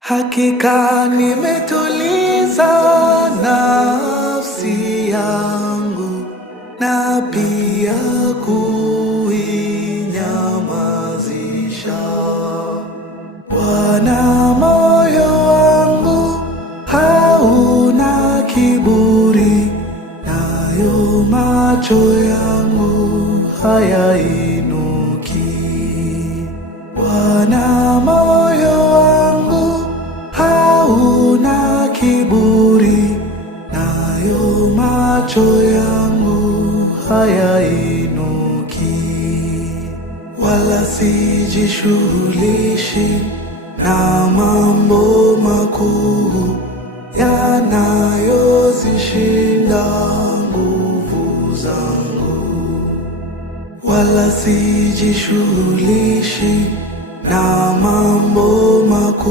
Hakika nimetuliza nafsi yangu na pia kuinyamazisha. Bwana, moyo wangu hauna kiburi, nayo macho yangu hayainuki. Bwana, moyo wangu hauna kiburi, nayo macho yangu hayainuki. Wala sijishughulishi na mambo makuu yanayozishinda nguvu zangu. Wala sijishughulishi na mambo makuu